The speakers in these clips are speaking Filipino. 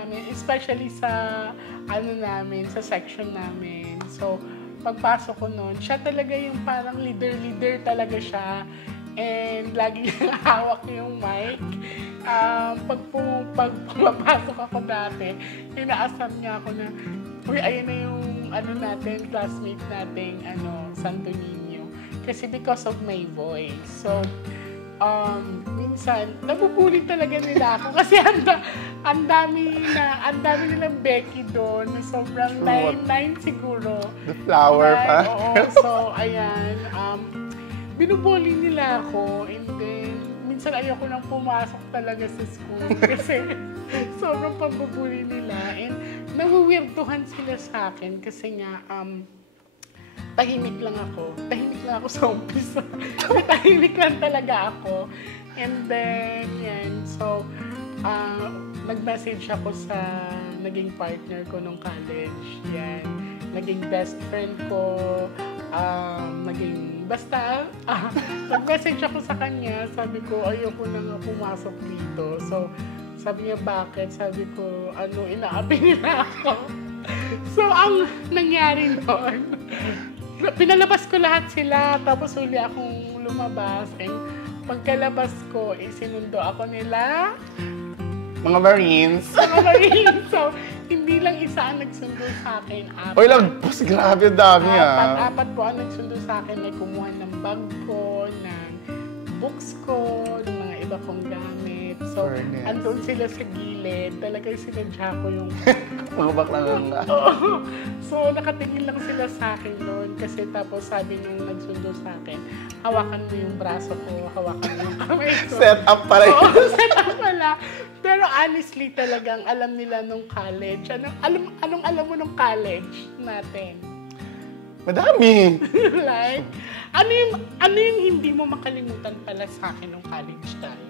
namin, especially sa, namin, sa section namin. So, pagpasok ko nun, siya talaga yung parang leader talaga siya. And lagi niyang hawak yung mic. Pag pumapasok ako dati, inaasam niya ako na, uy, ayun na yung natin, classmate nating Santo Niño. Kasi because of my voice. So, minsan, nabubuli talaga nila ako kasi ang dami nilang Becky doon. Sobrang line siguro. The flower pa? Oo. So, ayan. Binubuli nila ako and then minsan ayoko nang pumasok talaga sa school kasi sobrang pambubuli nila and nawiwirduhan sila sa akin kasi nga tahimik lang ako sa umpisa. Tahimik lang talaga ako and then yan, so nag-message ako sa naging partner ko nung college, yan, naging best friend ko, nag-message ako sa kanya, sabi ko, ayoko na nga pumasok dito. So, sabi niya, bakit? Sabi ko, inaapi nila ako. So, ang nangyari noon, pinalabas ko lahat sila, tapos huli akong lumabas. And pagkalabas ko, sinundo ako nila. Mga Marines. So, hindi lang isa ang nagsundo sa akin. Oy, lagpas, grabe, dami Apat po ang nagsundo sa akin. May kumuha ng bag ko, ng books ko, ng mga iba kong gamit. So, andun sila sa gilid. Talagang sinadya ko yung... mga baklang nga. So, nakatingin lang sila sa akin noon. Kasi tapos sabi nung nagsundo sa akin, hawakan mo yung braso ko, hawakan mo yung kamay ko. Set up pala yun. Oo, set up pala. Pero honestly talagang alam nila nung college. Anong alam mo nung college natin? Madami. Like, ano yung hindi mo makalimutan pala sa akin nung college tayo?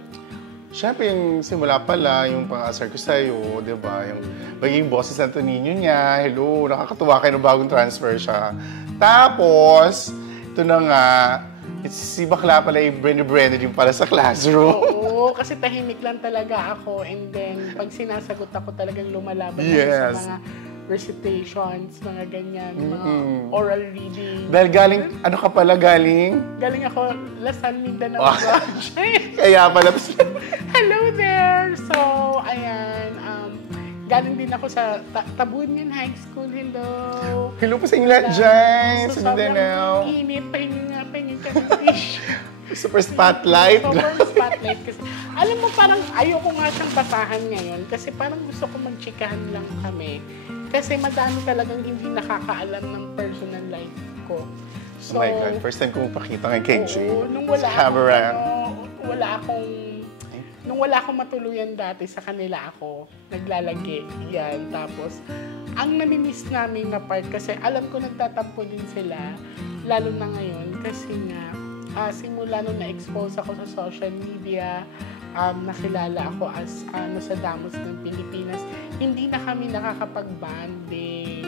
Siyempre, yung simula pala, yung pang-asar ko sa'yo, di ba? Yung maging boss sa Santo Niño niya, hello, nakakatuwa kayo ng bagong transfer siya. Tapos, ito na nga, si bakla pala yung Brenda yung pala sa classroom. Oo, kasi tahimik lang talaga ako. And then, pag sinasagot ako talagang lumalaban ako sa mga recitations, mga ganyan, mga oral reading. Dahil galing, ano ka pala galing? Galing ako, Lasal, Mindanao Project. Kaya pala. Hello there! So, ayan, galing din ako sa Tabunian High School. Hello! Hello po sa inyo lahat dyan, so, sa Mindanao. Sobrang init, pahingin ka ng fish. Super spotlight. Super spotlight. Kasi, alam mo, parang ayoko nga siyang basahan ngayon kasi parang gusto ko magchikahan lang kami. Kasi madami talagang hindi nakakaalam ng personal life ko. So, oh my God, first time ko makakita ng KJ. Oo, nung wala akong matuluyan dati sa kanila ako, naglalagi yan. Tapos, ang namimiss namin na part, kasi alam ko nagtatampo din sila, lalo na ngayon, kasi nga, simula nung na-expose ako sa social media, nakilala ako as sa Damos ng Pilipinas, hindi na kami nakakapag-banding.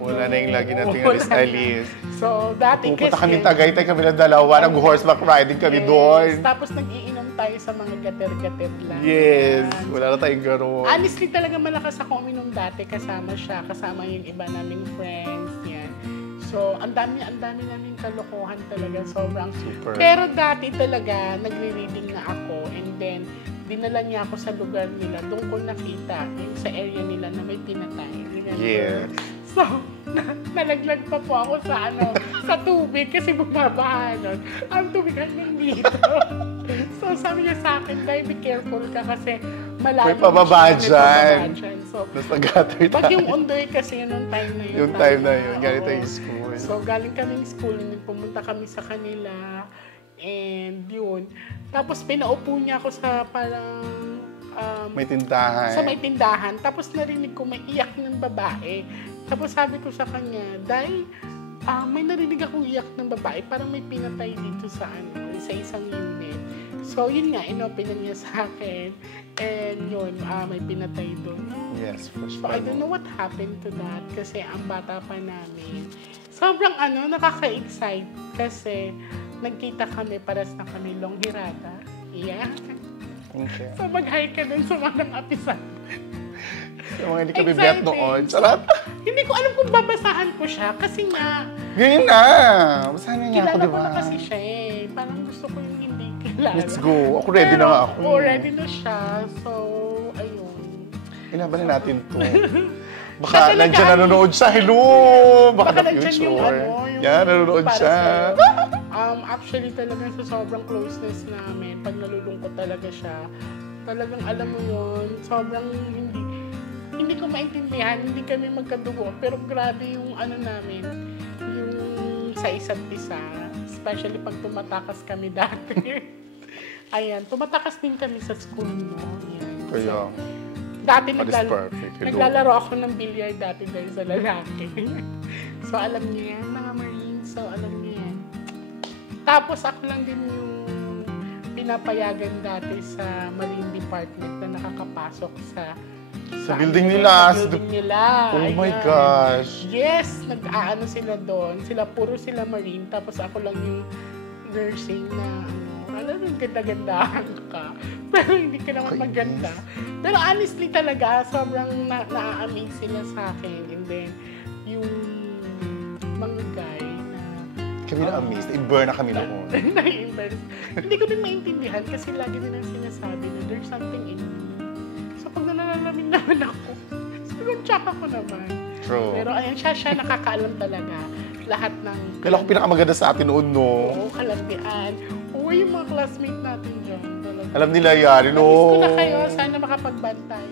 Wala na yung lagi nating alis-alis. So, dati kasi... Pupunta kami Tagaytay, kami na dalawa, nag-horseback riding kami doon. Tapos nag-iinom tayo sa mga gater-gater lang. Yes, wala na tayong gano'n. Honestly, talaga malakas ako uminom dati. Kasama siya, kasama yung iba naming friends. Yan. So, ang dami naming kalokohan talaga. Sobrang super. Pero dati talaga, nagre-reading na ako. And then, dinala niya ako sa lugar nila. Doon ko nakita, yung sa area nila na may pinatay. Yes. So, nalaglag pa po ako sa sa tubig kasi bumabaha nun. Ang tubig hanggang dito. So, sabi niya sa akin, "Dai, be careful ka kasi malalim." May pababa dyan. So, nasa gutter tayo. pag yung undoy kasi yung time na yun. Yung time na yun, galing tayo school. So, galing kaming school, pumunta kami sa kanila. And yun. Tapos, pinaupo niya ako sa parang... may tindahan. Sa may tindahan. Tapos, narinig ko may iyak ng babae. Tapos, sabi ko sa kanya, "Dai, may narinig akong iyak ng babae. Parang may pinatay dito sa isang unit." So, yun nga, inopen na niya sa akin. And yun, may pinatay doon. Yes, for sure. So, I don't know what happened to that kasi ang bata pa namin. Sobrang nakaka-excite kasi nagkita kami, paras na kami long hirata. Yeah. Okay. So, mag-hi ka dun sa mga apisan. Yung mga hindi kami bet noon. Charot! Hindi ko alam kung babasahan ko siya kasi nga, Ganyan na! Basahin na niya ako, kilala di ko ba? na kasi siya eh. Parang gusto ko yung hindi kilala. Let's go. Ako ready na nga ako. Oo, ready na siya. So, ayun. Ilaban na natin to. Siya Baka talaga, nandiyan nanonood siya. Hello! Baka na nandyan future. yung ano, yung Yan, nanonood para siya. Actually, talagang sa sobrang closeness namin, pag nalulungkot talaga siya, talagang alam mo yun, sobrang hindi ko maintindihan, hindi kami magkadugo, pero grabe yung ano namin, yung sa isa't isa, especially pag tumatakas kami dati. Ayan, tumatakas din kami sa school mo. Ayan. Kaya, Dati that is perfect. Hello. naglalaro ako ng billiard dati dahil sa lalaki. So, alam niyo yan, mga Marines. So, alam niyo yan. Tapos, ako lang din yung pinapayagan dati sa Marine Department na nakakapasok sa building nila. Sa building nila. Oh my Ayan. gosh. Yes, nag-aano sila doon. Puro sila Marine. Tapos, ako lang yung nursing na alam mo, ganda-gandahan ka. Pero hindi ka naman maganda. Pero honestly talaga, sobrang na-amaze sila sa akin. And then, yung mga guy na... Kami na-amazed. I-burn na kami noon. Na-embarrass. Hindi ko din maintindihan kasi lagi nilang sinasabi na there's something in me. So, pag nananalamin naman ako, siguro tsaka ko naman. True. Pero ayan, siya nakakaalam talaga. Lahat ng... Kailan ko pinakamaganda sa atin noon, no? Oo, kalandian. Uy, yung mga classmate natin dyan. Talaga. Alam nila yan, no? Namiss ko na kayo. Sana makapagbantay.